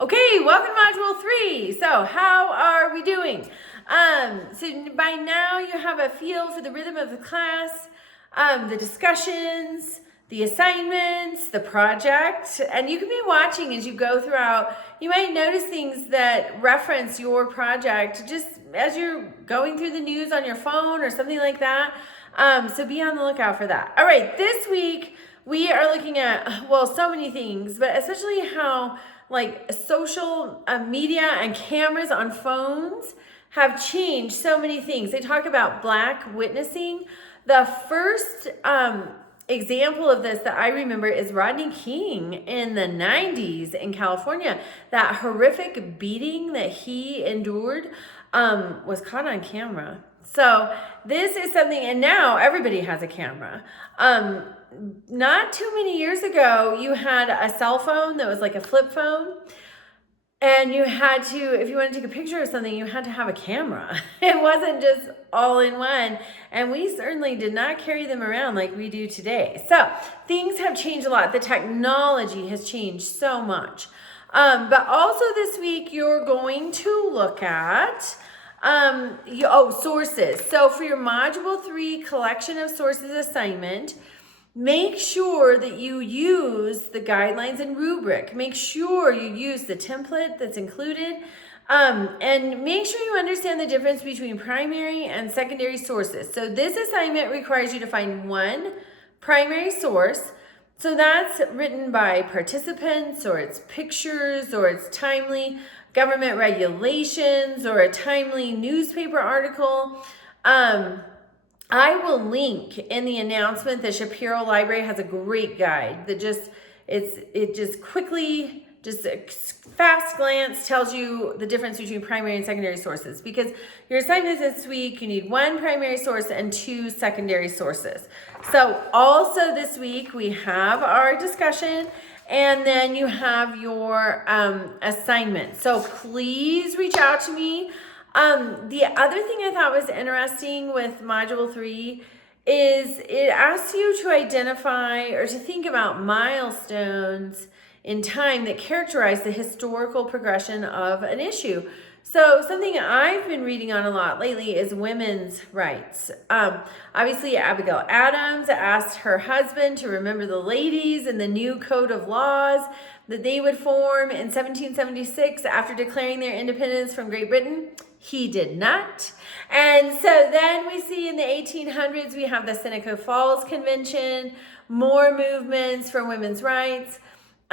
Okay, welcome to Module 3. So how are we doing? So by now you have a feel for the rhythm of the class, the discussions, the assignments, the project, and you can be watching as you go throughout. You might notice things that reference your project just as you're going through the news on your phone or something like that. So be on the lookout for that. All right, this week we are looking at, well, so many things, but especially how like social media and cameras on phones have changed so many things. They talk about black witnessing. The first example of this that I remember is Rodney King in the 90s in California. That horrific beating that he endured was caught on camera. So this is something, and now everybody has a camera. Not too many years ago, you had a cell phone that was like a flip phone. And you had to, if you wanted to take a picture of something, you had to have a camera. It wasn't just all in one. And we certainly did not carry them around like we do today. So things have changed a lot. The technology has changed so much. But also this week, you're going to look at sources. So for your Module 3 collection of sources assignment, make sure that you use the guidelines and rubric. Make sure you use the template that's included. And make sure you understand the difference between primary and secondary sources. So this assignment requires you to find one primary source. So that's written by participants, or it's pictures, or it's timely government regulations, or a timely newspaper article. I will link in the announcement that Shapiro Library has a great guide that just quickly, just a fast glance tells you the difference between primary and secondary sources, because your assignment this week, you need one primary source and two secondary sources. So also this week we have our discussion, and then you have your assignment. So please reach out to me. The other thing I thought was interesting with Module 3 is it asks you to identify or to think about milestones in time that characterize the historical progression of an issue. So something I've been reading on a lot lately is women's rights. Obviously, Abigail Adams asked her husband to remember the ladies in the new code of laws that they would form in 1776 after declaring their independence from Great Britain. He did not. And so then we see in the 1800s, we have the Seneca Falls Convention, more movements for women's rights.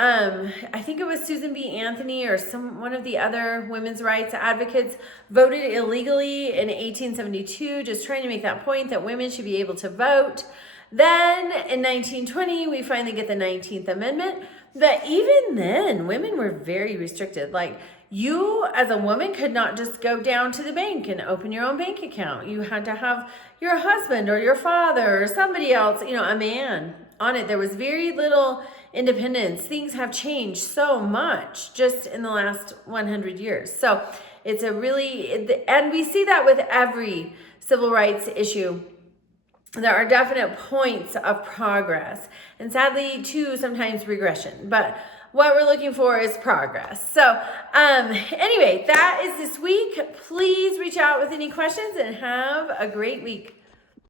I think it was Susan B. Anthony or one of the other women's rights advocates voted illegally in 1872, just trying to make that point that women should be able to vote. Then in 1920, we finally get the 19th Amendment. But even then, women were very restricted. Like, you as a woman could not just go down to the bank and open your own bank account. You had to have your husband or your father or somebody else, a man on it. There was very little independence. Things have changed so much just in the last 100 years. So it's and we see that with every civil rights issue. There are definite points of progress, and sadly too, sometimes regression, but what we're looking for is progress. So anyway, that is this week. Please reach out with any questions and have a great week.